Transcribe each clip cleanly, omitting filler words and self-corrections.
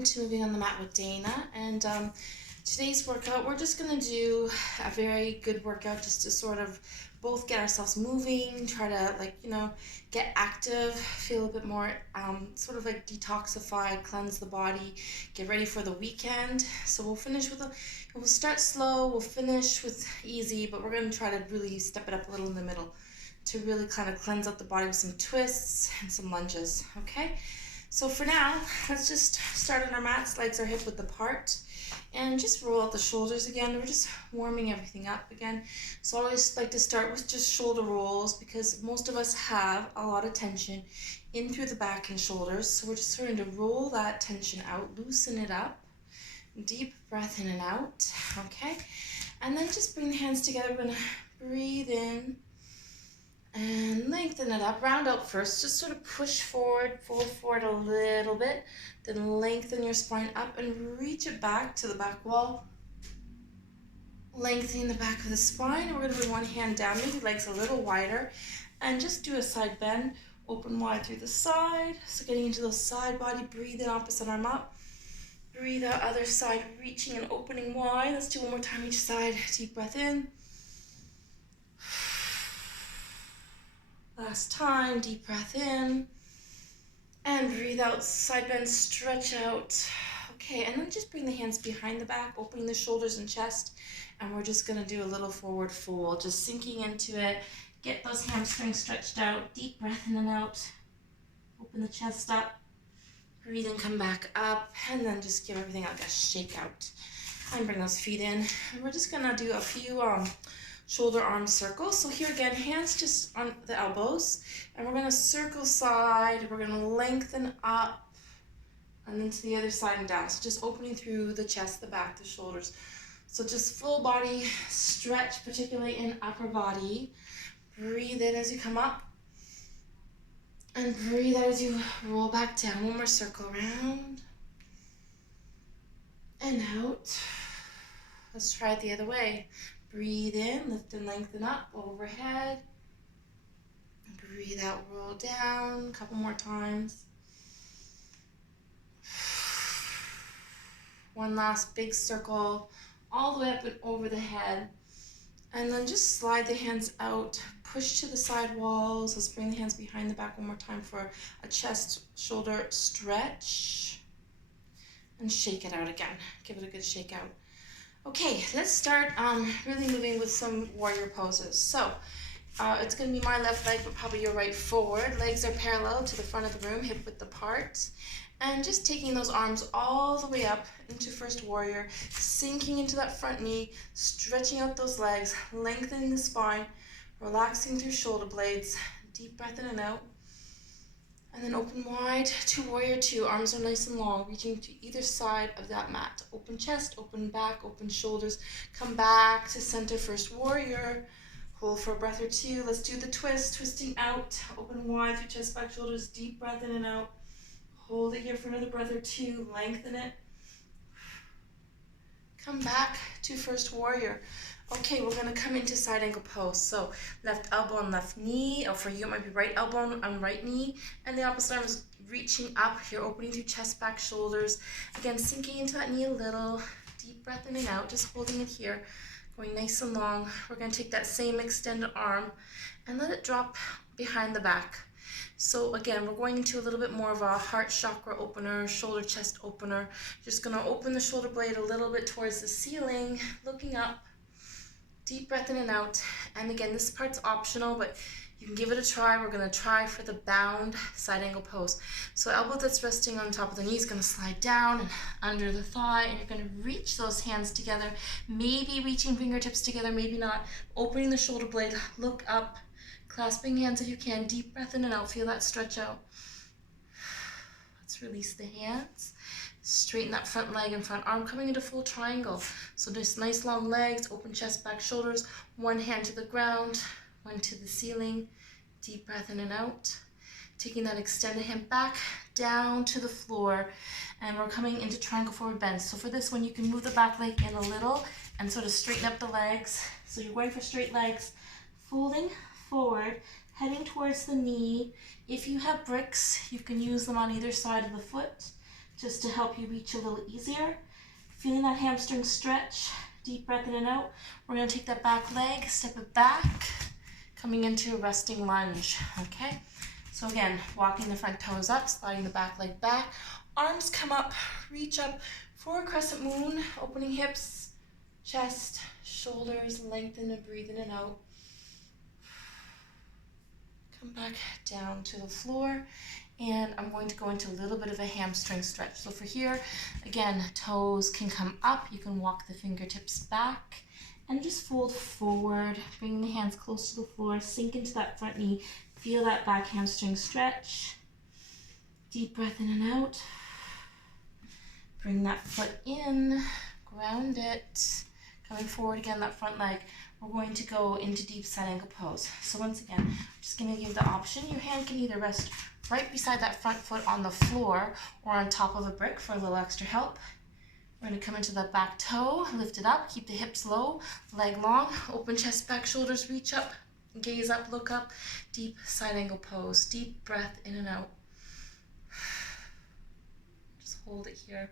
welcome to Moving on the Mat with Dana. And today's workout, we're just going to do a very good workout just to sort of both get ourselves moving, try to get active, feel a bit more sort of like detoxify, cleanse the body, get ready for the weekend. So we'll finish with we'll start slow, we'll finish with easy, but we're going to try to really step it up a little in the middle to really kind of cleanse out the body with some twists and some lunges, okay? So for now, let's just start on our mats, legs are hip width apart, and just roll out the shoulders again. We're just warming everything up again. So I always like to start with just shoulder rolls because most of us have a lot of tension in through the back and shoulders. So we're just starting to roll that tension out, loosen it up. Deep breath in and out, okay? And then just bring the hands together. We're gonna breathe in and lengthen it up, round out first, just sort of push forward, fold forward a little bit, then lengthen your spine up and reach it back to the back wall. Lengthening the back of the spine. We're going to bring one hand down, maybe legs a little wider, and just do a side bend, open wide through the side. So getting into the side body, breathe in, opposite arm up. Breathe out, other side, reaching and opening wide. Let's do one more time each side. Deep breath in. Last time, deep breath in, and breathe out, side bend, stretch out. Okay, and then just bring the hands behind the back, opening the shoulders and chest, and we're just gonna do a little forward fold, just sinking into it. Get those hamstrings stretched out, deep breath in and out. Open the chest up, breathe and come back up, and then just give everything like a shake out. And bring those feet in, and we're just gonna do a few shoulder arm circles. So here again, hands just on the elbows, and we're gonna circle side, we're gonna lengthen up, and then to the other side and down. So just opening through the chest, the back, the shoulders. So just full body stretch, particularly in upper body. Breathe in as you come up, and breathe out as you roll back down. One more circle around, and out. Let's try it the other way. Breathe in, lift and lengthen up, overhead. Breathe out, roll down, a couple more times. One last big circle, all the way up and over the head. And then just slide the hands out, push to the side walls. Let's bring the hands behind the back one more time for a chest, shoulder stretch. And shake it out again. Give it a good shake out. Okay, let's start really moving with some warrior poses. So it's going to be my left leg, but probably your right forward. Legs are parallel to the front of the room, hip width apart. And just taking those arms all the way up into first warrior, sinking into that front knee, stretching out those legs, lengthening the spine, relaxing through shoulder blades. Deep breath in and out. And then open wide to warrior two. Arms are nice and long, reaching to either side of that mat. Open chest, open back, open shoulders. Come back to center, first warrior. Hold for a breath or two. Let's do the twist, twisting out. Open wide through chest, back, shoulders. Deep breath in and out. Hold it here for another breath or two. Lengthen it. Come back to first warrior. Okay, we're gonna come into side angle pose. So left elbow on left knee, or for you it might be right elbow on right knee, and the opposite arm is reaching up here, opening through chest, back, shoulders. Again, sinking into that knee a little. Deep breath in and out, just holding it here, going nice and long. We're gonna take that same extended arm and let it drop behind the back. So again, we're going into a little bit more of a heart chakra opener, shoulder chest opener. Just gonna open the shoulder blade a little bit towards the ceiling, looking up. Deep breath in and out. And again, this part's optional, but you can give it a try. We're gonna try for the bound side angle pose. So elbow that's resting on top of the knee is gonna slide down and under the thigh, and you're gonna reach those hands together, maybe reaching fingertips together, maybe not. Opening the shoulder blade, look up, clasping hands if you can. Deep breath in and out, feel that stretch out. Let's release the hands. Straighten that front leg and front arm, coming into full triangle. So just nice long legs, open chest, back, shoulders. One hand to the ground, one to the ceiling. Deep breath in and out. Taking that extended hand back, down to the floor. And we're coming into triangle forward bend. So for this one, you can move the back leg in a little and sort of straighten up the legs. So you're going for straight legs, folding forward, heading towards the knee. If you have bricks, you can use them on either side of the foot just to help you reach a little easier. Feeling that hamstring stretch. Deep breath in and out. We're going to take that back leg, step it back, coming into a resting lunge, okay? So again, walking the front toes up, sliding the back leg back. Arms come up, reach up for a crescent moon, opening hips, chest, shoulders, lengthen and breathe in and out. Come back down to the floor, and I'm going to go into a little bit of a hamstring stretch. So for here, again, toes can come up. You can walk the fingertips back and just fold forward, bring the hands close to the floor, sink into that front knee, feel that back hamstring stretch. Deep breath in and out. Bring that foot in, ground it. Coming forward again, that front leg. We're going to go into deep side angle pose. So once again, I'm just going to give the option. Your hand can either rest right beside that front foot on the floor or on top of a brick for a little extra help. We're going to come into the back toe, lift it up, keep the hips low, leg long, open chest back, shoulders reach up, gaze up, look up, deep side angle pose. Deep breath in and out. Just hold it here.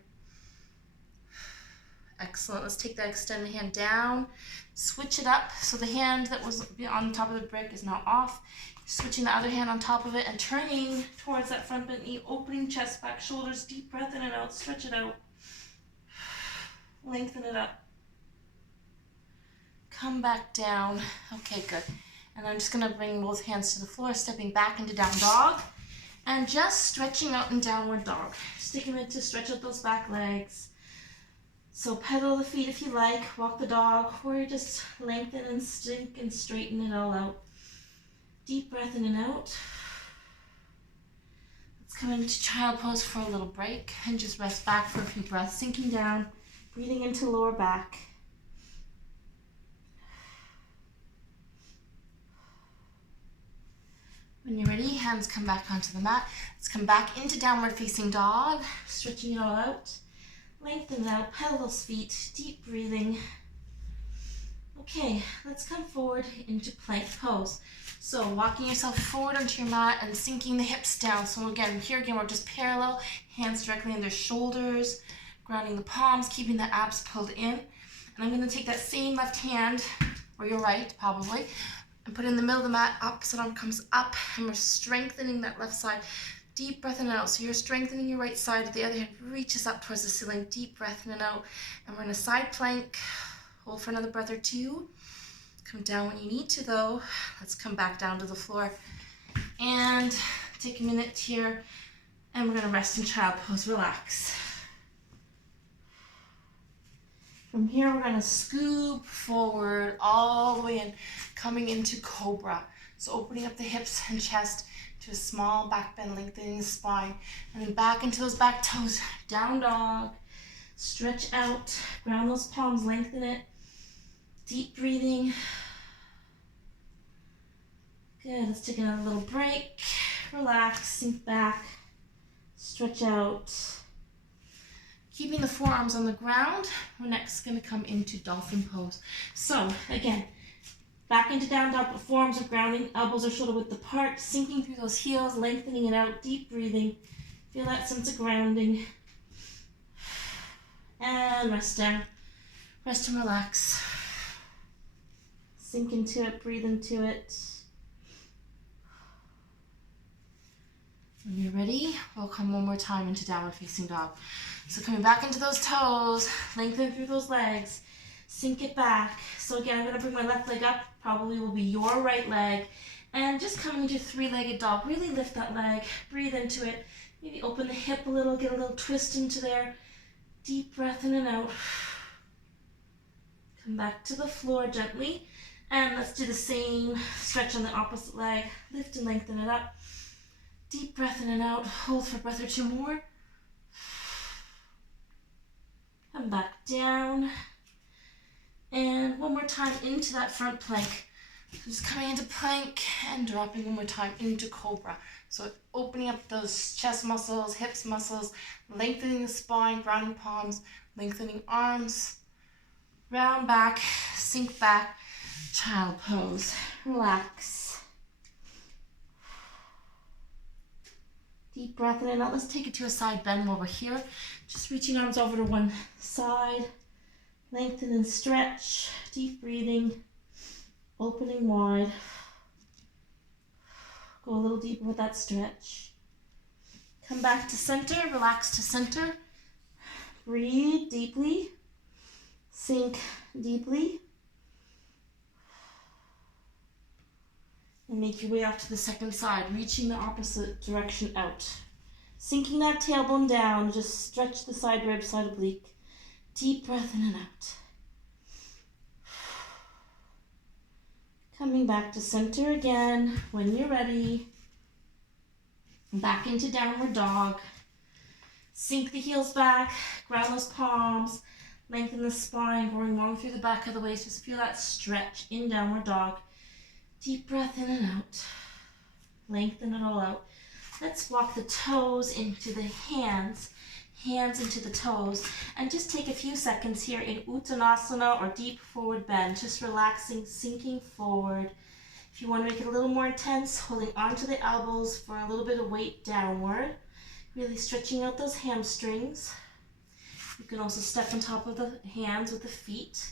Excellent. Let's take that extended hand down, switch it up. So the hand that was on top of the brick is now off. Switching the other hand on top of it and turning towards that front bent knee, opening chest back, shoulders, deep breath in and out, stretch it out. Lengthen it up. Come back down. Okay, good. And I'm just going to bring both hands to the floor, stepping back into down dog, and just stretching out in downward dog. Sticking it to stretch out those back legs. So pedal the feet if you like, walk the dog, or just lengthen and sink and straighten it all out. Deep breath in and out. Let's come into child pose for a little break and just rest back for a few breaths, sinking down, breathing into lower back. When you're ready, hands come back onto the mat. Let's come back into downward facing dog, stretching it all out. Lengthen out, pedal those feet, deep breathing. Okay, let's come forward into plank pose. So walking yourself forward onto your mat and sinking the hips down. So again, we're just parallel, hands directly under shoulders, grounding the palms, keeping the abs pulled in. And I'm going to take that same left hand, or your right probably, and put it in the middle of the mat. Opposite arm comes up, and we're strengthening that left side. Deep breath in and out. So you're strengthening your right side. The other hand reaches up towards the ceiling. Deep breath in and out. And we're in a side plank. Hold for another breath or two. Come down when you need to though. Let's come back down to the floor. And take a minute here. And we're going to rest in child pose. Relax. From here, we're going to scoop forward all the way in, coming into Cobra. So opening up the hips and chest to a small back bend, lengthening the spine, and then back into those back toes, down dog, stretch out, ground those palms, lengthen it, deep breathing. Good, let's take another little break, relax, sink back, stretch out. Keeping the forearms on the ground, we're next going to come into Dolphin Pose. So again, back into down dog, but forearms are grounding, elbows are shoulder width apart, sinking through those heels, lengthening it out, deep breathing. Feel that sense of grounding. And rest down. Rest and relax. Sink into it, breathe into it. When you're ready, we'll come one more time into downward facing dog. So coming back into those toes, lengthen through those legs. Sink it back. So again, I'm going to bring my left leg up, probably will be your right leg, and just coming into three-legged dog. Really lift that leg, breathe into it, maybe open the hip a little, get a little twist into there. Deep breath in and out. Come back to the floor gently, and let's do the same stretch on the opposite leg. Lift and lengthen it up. Deep breath in and out. Hold for a breath or two more. Come back down. And one more time into that front plank. Just coming into plank and dropping one more time into Cobra. So opening up those chest muscles, hips muscles, lengthening the spine, grounding palms, lengthening arms, round back, sink back, child pose. Relax. Deep breath in and out. Let's take it to a side bend while we're here. Just reaching arms over to one side. Lengthen and stretch. Deep breathing. Opening wide. Go a little deeper with that stretch. Come back to center. Relax to center. Breathe deeply. Sink deeply. And make your way out to the second side, reaching the opposite direction out. Sinking that tailbone down, just stretch the side rib, side oblique. Deep breath in and out. Coming back to center again when you're ready. Back into downward dog. Sink the heels back, ground those palms, lengthen the spine, going long through the back of the waist. Just feel that stretch in downward dog. Deep breath in and out. Lengthen it all out. Let's walk the toes into the hands into the toes, and just take a few seconds here in Uttanasana or deep forward bend, just relaxing, sinking forward. If you want to make it a little more intense, holding onto the elbows for a little bit of weight downward, really stretching out those hamstrings. You can also step on top of the hands with the feet,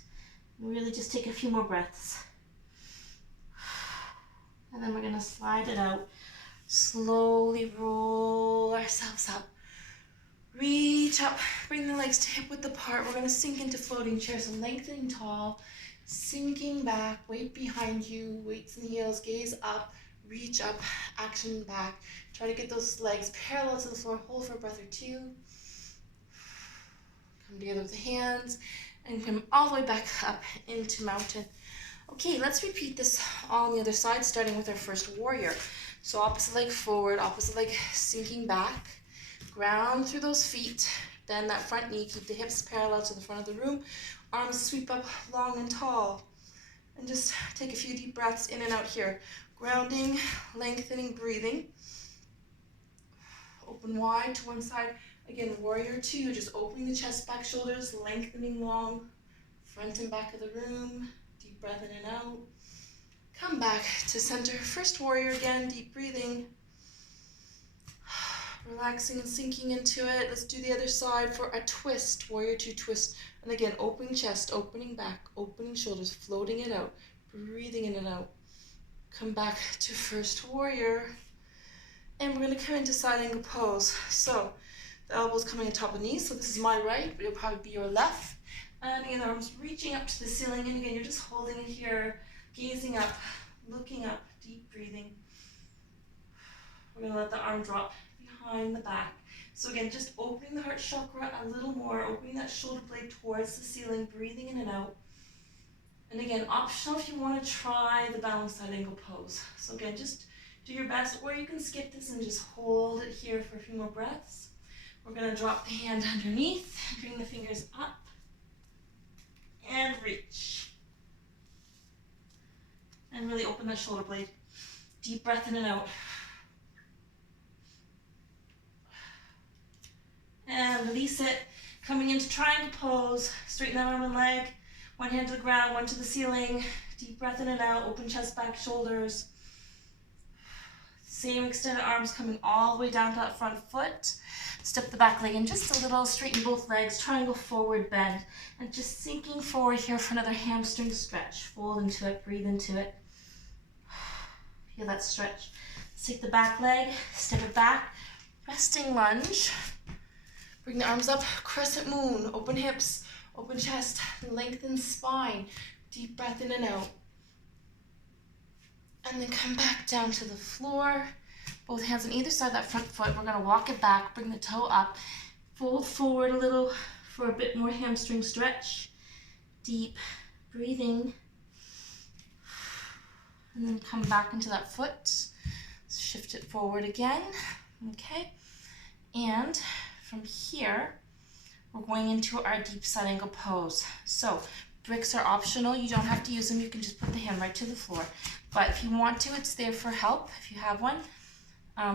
and really just take a few more breaths. And then we're going to slide it out. Slowly roll ourselves up. Reach up, bring the legs to hip width apart. We're going to sink into floating chair, so lengthening tall, sinking back, weight behind you, weights in the heels, gaze up, reach up, action back. Try to get those legs parallel to the floor, hold for a breath or two. Come together with the hands, and come all the way back up into mountain. Okay, let's repeat this all on the other side, starting with our first warrior. So opposite leg forward, opposite leg sinking back. Ground through those feet, bend that front knee, keep the hips parallel to the front of the room, arms sweep up long and tall, and just take a few deep breaths in and out here. Grounding, lengthening, breathing. Open wide to one side. Again, warrior two, just opening the chest, back, shoulders, lengthening long, front and back of the room. Deep breath in and out. Come back to center. First warrior again, deep breathing. Relaxing and sinking into it. Let's do the other side for a twist, warrior two twist. And again, opening chest, opening back, opening shoulders, floating it out, breathing in and out. Come back to first warrior. And we're going to come into side angle pose. So the elbows coming on top of the knees. So this is my right, but it'll probably be your left. And again, the arms reaching up to the ceiling. And again, you're just holding it here, gazing up, looking up, deep breathing. We're going to let the arm drop behind the back. So again, just opening the heart chakra a little more, opening that shoulder blade towards the ceiling, breathing in and out. And again, optional if you want to try the balanced side angle pose. So again, just do your best, or you can skip this and just hold it here for a few more breaths. We're going to drop the hand underneath, bring the fingers up, and reach. And really open that shoulder blade. Deep breath in and out. And release it. Coming into triangle pose. Straighten that arm and leg. One hand to the ground, one to the ceiling. Deep breath in and out. Open chest, back, shoulders. Same extended arms coming all the way down to that front foot. Step the back leg in just a little. Straighten both legs. Triangle forward bend. And just sinking forward here for another hamstring stretch. Fold into it. Breathe into it. Feel that stretch. Let's take the back leg. Step it back. Resting lunge. Bring the arms up, crescent moon, open hips, open chest, lengthen spine, deep breath in and out. And then come back down to the floor, both hands on either side of that front foot. We're gonna walk it back, bring the toe up, fold forward a little for a bit more hamstring stretch. Deep breathing. And then come back into that foot. Shift it forward again, okay? And from here, we're going into our deep side angle pose. So bricks are optional. You don't have to use them. You can just put the hand right to the floor. But if you want to, it's there for help if you have one.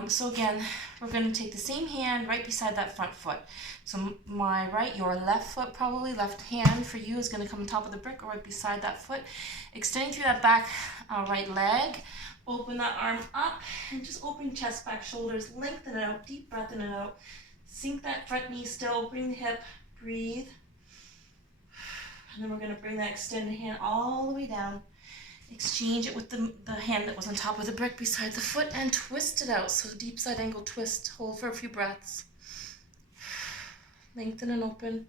So again, we're going to take the same hand right beside that front foot. So my right, your left foot probably, left hand for you is going to come on top of the brick or right beside that foot. Extending through that back right leg. Open that arm up and just open chest, back, shoulders, lengthen it out, deep breath in and out. Sink that front knee still, opening the hip, breathe. And then we're going to bring that extended hand all the way down. Exchange it with the hand that was on top of the brick beside the foot and twist it out. So deep side angle twist, hold for a few breaths. Lengthen and open.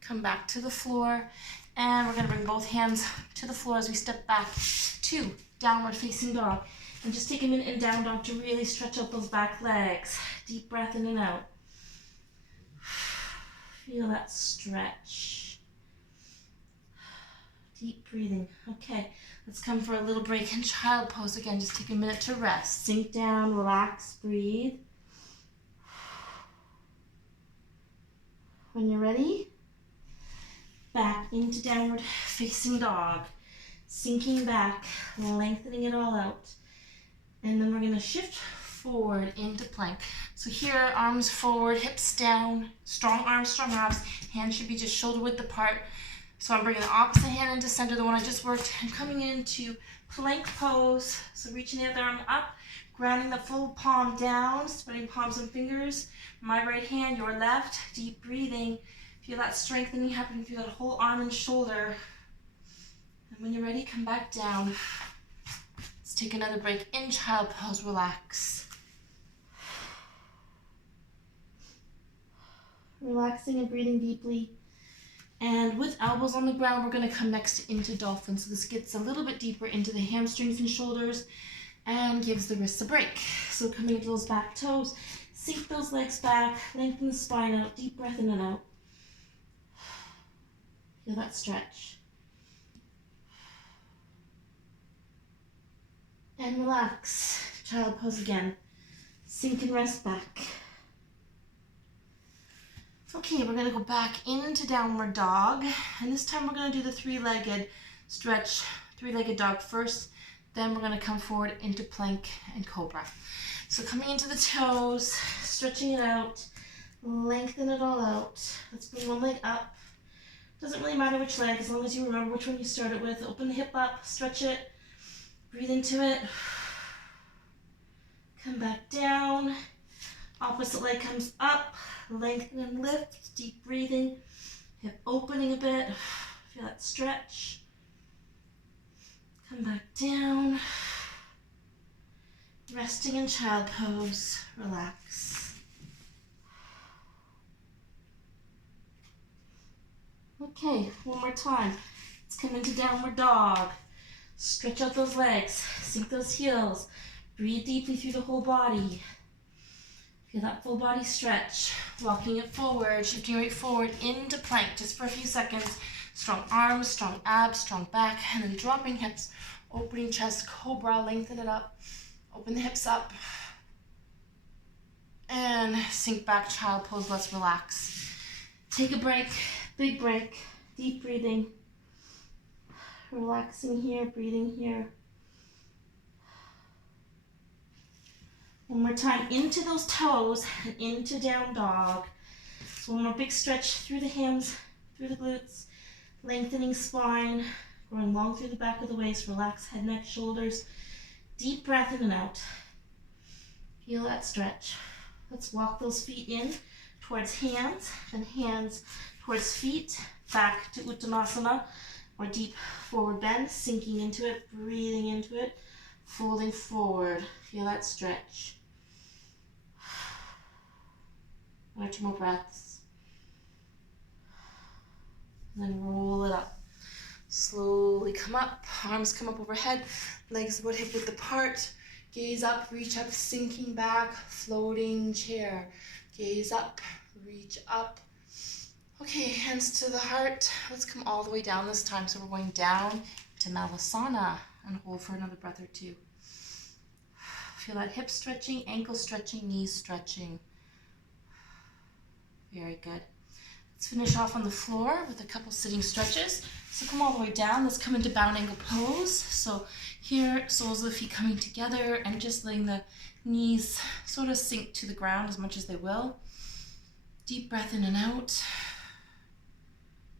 Come back to the floor. And we're going to bring both hands to the floor as we step back to downward facing dog. And just take a minute in down dog to really stretch out those back legs. Deep breath in and out. Feel that stretch. Deep breathing. Okay, let's come for a little break in child pose. Again, just take a minute to rest. Sink down, relax, breathe. When you're ready, back into downward facing dog. Sinking back, lengthening it all out. And then we're going to shift forward into plank. So here, arms forward, hips down, strong arms, strong abs. Hands should be just shoulder width apart. So I'm bringing the opposite hand into center, the one I just worked, and coming into plank pose. So reaching the other arm up, grounding the full palm down, spreading palms and fingers. My right hand, your left, deep breathing. Feel that strengthening happening through that whole arm and shoulder. And when you're ready, come back down. Let's take another break in child pose, relax. Relaxing and breathing deeply. And with elbows on the ground, we're going to come next into dolphin. So this gets a little bit deeper into the hamstrings and shoulders and gives the wrists a break. So coming into those back toes, sink those legs back, lengthen the spine out, deep breath in and out. Feel that stretch. And relax. Child pose again. Sink and rest back. Okay, we're going to go back into downward dog, and this time we're going to do the three-legged stretch, three-legged dog first, then we're going to come forward into plank and cobra. So coming into the toes, stretching it out, lengthen it all out. Let's bring one leg up. Doesn't really matter which leg, as long as you remember which one you started with. Open the hip up, stretch it, breathe into it, come back down, opposite leg comes up, lengthen and lift, deep breathing, hip opening a bit, feel that stretch, come back down, resting in child pose, relax. Okay, one more time, let's come into downward dog, stretch out those legs, sink those heels, breathe deeply through the whole body. Feel that full body stretch. Walking it forward, shifting right forward into plank just for a few seconds. Strong arms, strong abs, strong back, and then dropping hips, opening chest, cobra, lengthen it up. Open the hips up. And sink back, child pose, let's relax. Take a break, big break, deep breathing. Relaxing here, breathing here. One more time, into those toes and into down dog. So one more big stretch through the hams, through the glutes, lengthening spine, going long through the back of the waist, relax head, neck, shoulders. Deep breath in and out. Feel that stretch. Let's walk those feet in towards hands, and hands towards feet, back to Uttanasana, or deep forward bend, sinking into it, breathing into it, folding forward. Feel that stretch. 1 or 2 more breaths. And then roll it up. Slowly come up, arms come up overhead, legs about hip width apart. Gaze up, reach up, sinking back, floating chair. Gaze up, reach up. Okay, hands to the heart. Let's come all the way down this time. So we're going down to Malasana and hold for another breath or 2. Feel that hip stretching, ankle stretching, knees stretching. Very good. Let's finish off on the floor with a couple sitting stretches. So come all the way down. Let's come into bound angle pose. So here, soles of the feet coming together and just letting the knees sort of sink to the ground as much as they will. Deep breath in and out.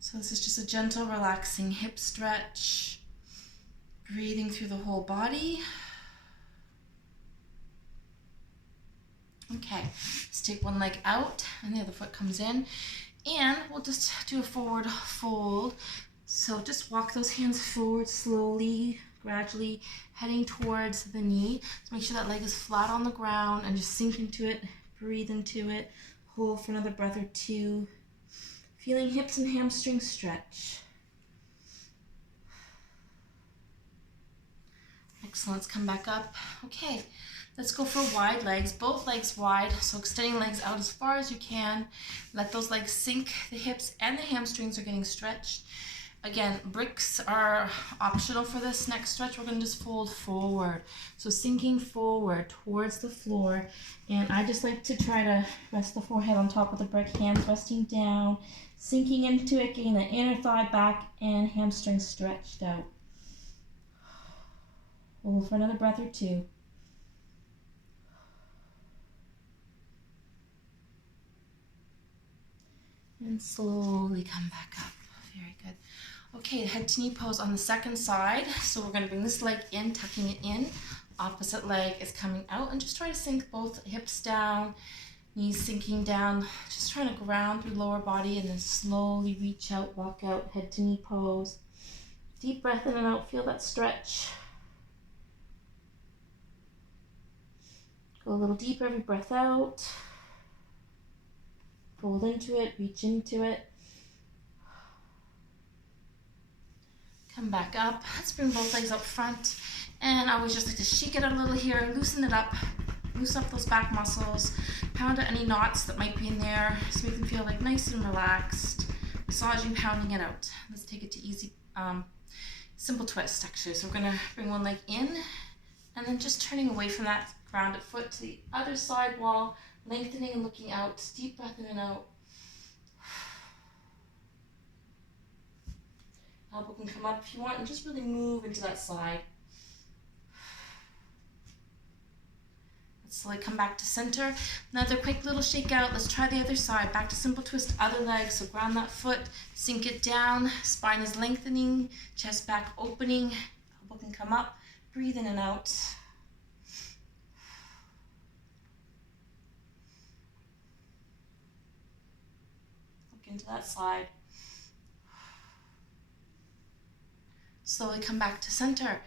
So this is just a gentle, relaxing hip stretch. Breathing through the whole body. Okay, let's take one leg out and the other foot comes in. And we'll just do a forward fold. So just walk those hands forward slowly, gradually, heading towards the knee. So make sure that leg is flat on the ground and just sink into it, breathe into it, hold for another breath or two. Feeling hips and hamstrings stretch. Excellent, let's come back up. Okay, let's go for wide legs, both legs wide. So extending legs out as far as you can. Let those legs sink, the hips and the hamstrings are getting stretched. Again, bricks are optional for this next stretch. We're going to just fold forward. So sinking forward towards the floor. And I just like to try to rest the forehead on top of the brick, hands resting down, sinking into it, getting the inner thigh back and hamstrings stretched out. Hold for another breath or two. And slowly come back up. Very good. Okay, head to knee pose on the second side. So we're going to bring this leg in, tucking it in. Opposite leg is coming out, and just try to sink both hips down, knees sinking down. Just trying to ground through lower body and then slowly reach out, walk out, head to knee pose. Deep breath in and out, feel that stretch. Go a little deeper every breath out. Fold into it, reach into it. Come back up. Let's bring both legs up front. And I always just like to shake it out a little here, loosen it up. Loosen up those back muscles. Pound out any knots that might be in there. Just make them feel like nice and relaxed. Massaging, pounding it out. Let's take it to easy, simple twist actually. So we're gonna bring one leg in and then just turning away from that grounded foot to the other side wall, lengthening and looking out. Deep breath in and out. Elbow can come up if you want and just really move into that side. Let's slowly come back to center. Another quick little shake out. Let's try the other side. Back to simple twist, other leg. So ground that foot, sink it down. Spine is lengthening, chest back opening. Elbow can come up. Breathe in and out. Look into that side. Slowly come back to center.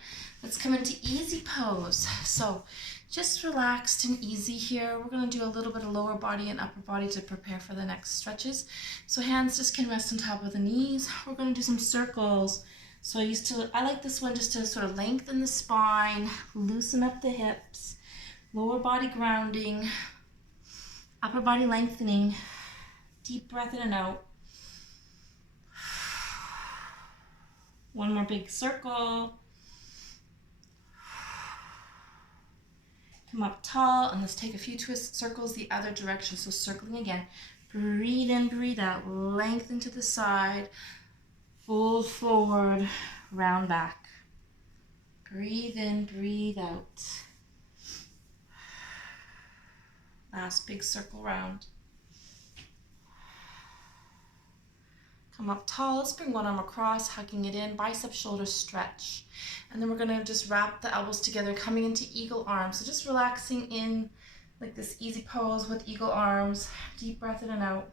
Let's come into easy pose. So just relaxed and easy here. We're going to do a little bit of lower body and upper body to prepare for the next stretches. So hands just can rest on top of the knees. We're going to do some circles. So I like this one just to sort of lengthen the spine, loosen up the hips, lower body grounding, upper body lengthening. Deep breath in and out. One more big circle. Come up tall, and let's take a few twist circles the other direction. So circling again. Breathe in, breathe out. Lengthen to the side. Fold forward, round back. Breathe in, breathe out. Last big circle round. Come up tall. Let's bring one arm across, hugging it in, bicep shoulder stretch. And then we're going to just wrap the elbows together, coming into eagle arms. So just relaxing in like this easy pose with eagle arms. Deep breath in and out.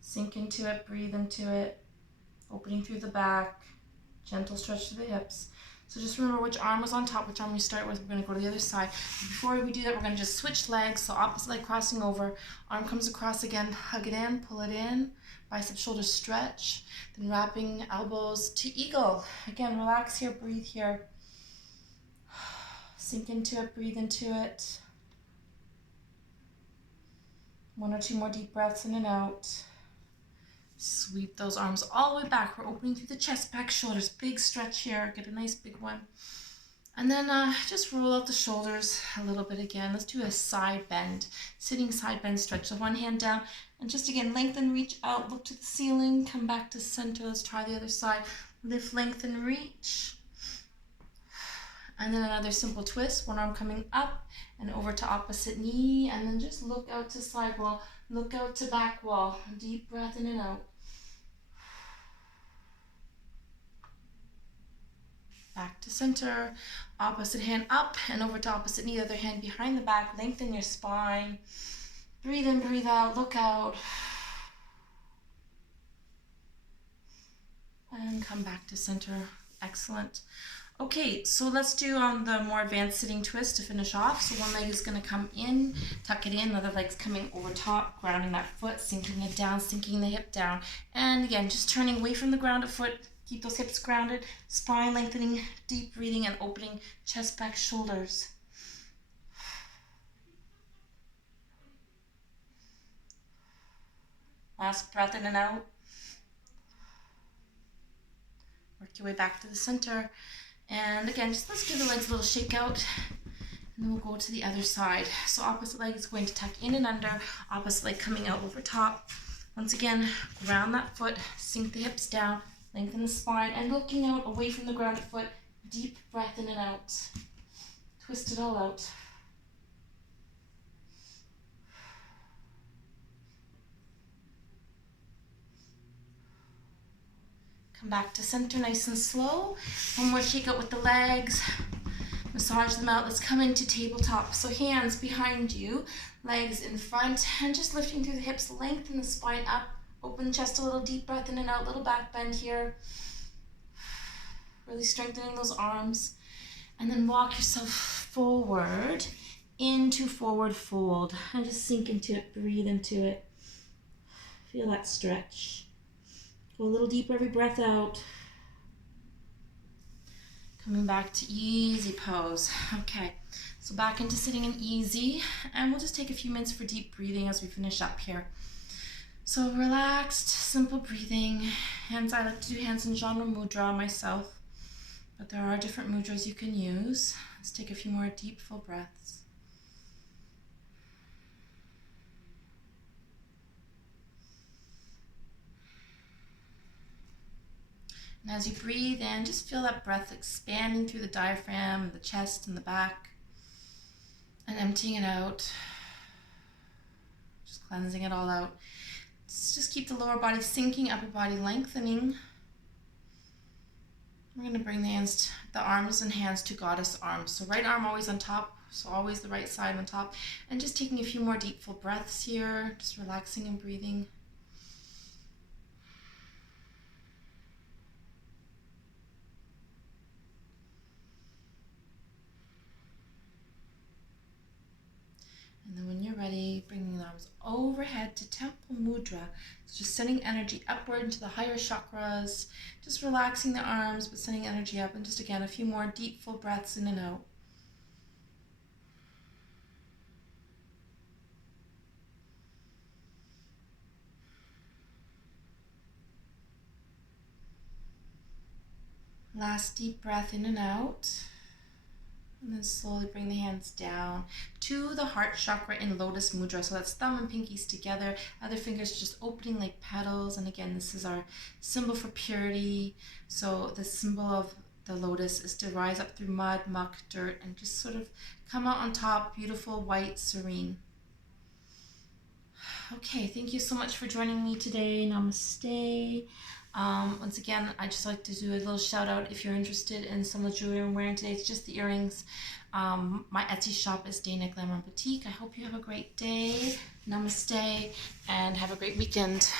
Sink into it, breathe into it. Opening through the back. Gentle stretch to the hips. So just remember which arm was on top, which arm we start with. We're going to go to the other side. Before we do that, we're going to just switch legs. So opposite leg crossing over. Arm comes across again. Hug it in, pull it in. Bicep shoulder stretch. Then wrapping elbows to eagle. Again, relax here, breathe here. Sink into it, breathe into it. One or two more deep breaths in and out. Sweep those arms all the way back. We're opening through the chest, back, shoulders. Big stretch here. Get a nice big one. And then just roll out the shoulders a little bit again. Let's do a side bend, sitting side bend stretch. So one hand down and just again, lengthen, reach out, look to the ceiling, come back to center. Let's try the other side. Lift, lengthen, reach. And then another simple twist, one arm coming up and over to opposite knee. And then just look out to side wall, look out to back wall. Deep breath in and out. Back to center, opposite hand up and over to opposite knee, other hand behind the back, lengthen your spine. Breathe in, breathe out, look out. And come back to center. Excellent. Okay, so let's do the more advanced sitting twist to finish off. So one leg is going to come in, tuck it in, other leg's coming over top, grounding that foot, sinking it down, sinking the hip down. And again, just turning away from the grounded foot. Keep those hips grounded, spine lengthening, deep breathing and opening chest, back, shoulders. Last breath in and out. Work your way back to the center. And again, just let's give the legs a little shake out. And then we'll go to the other side. So opposite leg is going to tuck in and under, opposite leg coming out over top. Once again, ground that foot, sink the hips down. Lengthen the spine and looking out away from the grounded foot. Deep breath in and out. Twist it all out. Come back to center nice and slow. One more shake out with the legs. Massage them out. Let's come into tabletop. So hands behind you, legs in front, and just lifting through the hips. Lengthen the spine up. Open the chest a little, deep breath in and out, little back bend here. Really strengthening those arms. And then walk yourself forward into forward fold. And just sink into it, breathe into it. Feel that stretch. Go a little deeper every breath out. Coming back to easy pose. Okay, so back into sitting in easy. And we'll just take a few minutes for deep breathing as we finish up here. So relaxed, simple breathing. Hands, I like to do hands in genre mudra myself, but there are different mudras you can use. Let's take a few more deep, full breaths. And as you breathe in, just feel that breath expanding through the diaphragm, the chest, and the back, and emptying it out. Just cleansing it all out. Just keep the lower body sinking, upper body lengthening. We're going to bring the arms and hands to goddess arms. So right arm always on top, so always the right side on top. And just taking a few more deep full breaths here, just relaxing and breathing. And then when you're ready, bringing the arms overhead to temple mudra. So just sending energy upward into the higher chakras, just relaxing the arms, but sending energy up. And just again, a few more deep, full breaths in and out. Last deep breath in and out. And then slowly bring the hands down to the heart chakra in lotus mudra. So that's thumb and pinkies together. Other fingers just opening like petals. And again, this is our symbol for purity. So the symbol of the lotus is to rise up through mud, muck, dirt, and just sort of come out on top, beautiful, white, serene. Okay, thank you so much for joining me today. Namaste. Once again, I just like to do a little shout out if you're interested in some of the jewelry I'm wearing today. It's just the earrings. My Etsy shop is Dana Glamour Boutique. I hope you have a great day. Namaste, and have a great weekend.